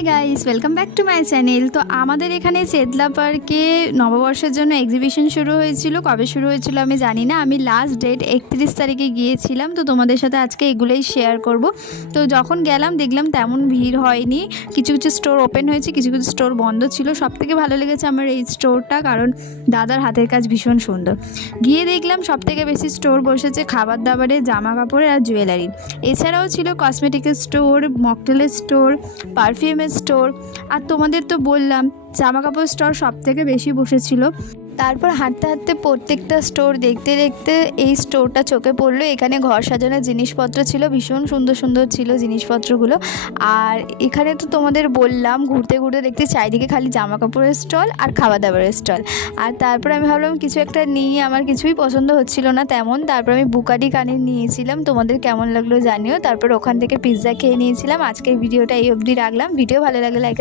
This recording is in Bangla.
Hi guys, welcome back to my channel. তো আমাদের এখানে চেতলা পার্কে নববর্ষের জন্য এক্সিবিশন শুরু হয়েছিল। কবে শুরু হয়েছিল আমি জানি না, আমি লাস্ট ডেট 31 তারিখে গিয়েছিলাম। তো তোমাদের সাথে আজকে এগুলোই শেয়ার করব। তো যখন গেলাম দেখলাম তেমন ভিড় হয়নি, কিছু কিছু স্টোর ওপেন হয়েছে, কিছু কিছু স্টোর বন্ধ ছিল। সবথেকে ভালো লেগেছে আমার এই স্টোরটা, কারণ দাদার হাতের কাজ ভীষণ সুন্দর। গিয়ে দেখলাম সবথেকে বেশি স্টোর বসেছে খাবার দাবারের, জামা কাপড়ের আর জুয়েলারি। এছাড়াও ছিল কসমেটিকের স্টোর, মকটেলের স্টোর, পারফিউমের স্টোর। আর তোমাদের তো বললাম জামা কাপড় স্টোর সব থেকে বেশি বসেছিল। তারপর হাঁটতে হাঁটতে প্রত্যেকটা স্টোর দেখতে দেখতে এই স্টোরটা চোখে পড়লো। এখানে ঘর সাজানোর জিনিসপত্র ছিল, ভীষণ সুন্দর সুন্দর ছিল জিনিসপত্রগুলো। আর এখানে তো তোমাদের বললাম ঘুরতে ঘুরতে দেখতে চারিদিকে খালি জামা কাপড়ের স্টল আর খাওয়া দাওয়ারের স্টল। আর তারপর আমি ভাবলাম কিছু একটা নিয়ে, আমার কিছুই পছন্দ হচ্ছিল না তেমন। তারপর আমি বুকাটি কানের নিয়েছিলাম, তোমাদের কেমন লাগলো জানিও। তারপর ওখান থেকে পিৎজা খেয়ে নিয়েছিলাম। আজকের ভিডিওটা এই অবধি রাখলাম। ভিডিও ভালো লাগলে লাইক